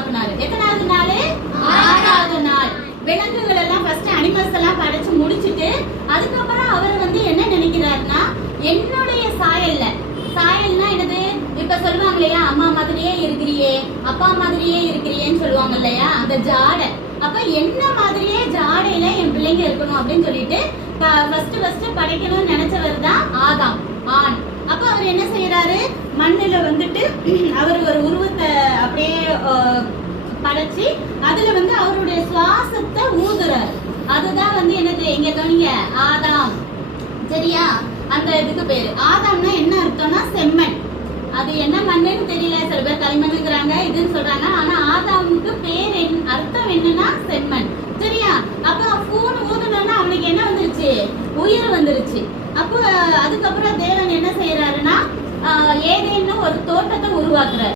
உருவாக்குனாரு. எத்தனாவது நாள்? 6வது நாள். விலங்குகள் எல்லாம் ஃபர்ஸ்ட் அனிமல்ஸ் எல்லாம் படைச்சு முடிச்சிட்டு அதுக்கப்புறம் அவர் வந்து என்ன நினைக்கிறாருன்னா, என்னுடைய சாயல்னா என்னது? இப்ப சொல்லுவாங்க இல்லையா, அம்மா மாதிரியே இருக்கிறியே, அப்பா மாதிரியே இருக்கிறியேன்னு சொல்லுவாங்க இல்லையா, அந்த ஜாடை. அப்ப என்ன மாதிரியே ஜாடையில என் பிள்ளைங்க இருக்கணும் அப்படின்னு சொல்லிட்டு ஃபர்ஸ்ட் படைக்கணும்னு நினைச்சவர் தான் ஆதாம், ஆண். அப்ப அவர் என்ன செய்யறாரு, மண்ணுல வந்துட்டு அவர் ஒரு உருவத்தை அப்படியே படைச்சு அதுல வந்து அவருடைய சுவாசத்தை ஊதுறாரு. அதுதான் வந்து என்னது, எங்க கவனிங்க, ஆதாம். சரியா? அந்த இதுக்கு பேரு ஆதாம்னா என்ன அர்த்தம்னா செம்மண். அது என்ன மண்ணுன்னு தெரியல, சில பேர் களிமண்ணுங்கிறாங்க, இதுன்னு சொல்றாங்க. ஆனா ஆதாமுக்கு பேர் அர்த்தம் என்னன்னா செம்மண். சரியா? அப்ப பூன்னு ஊதுனோன்னா அவனுக்கு என்ன வந்துருச்சு? உயிர் வந்துருச்சு. அப்போ அதுக்கப்புறம் தேவன் என்ன செய்யறாருன்னா, ஏதேன்னு ஒரு தோட்டத்தை உருவாக்குறாரு.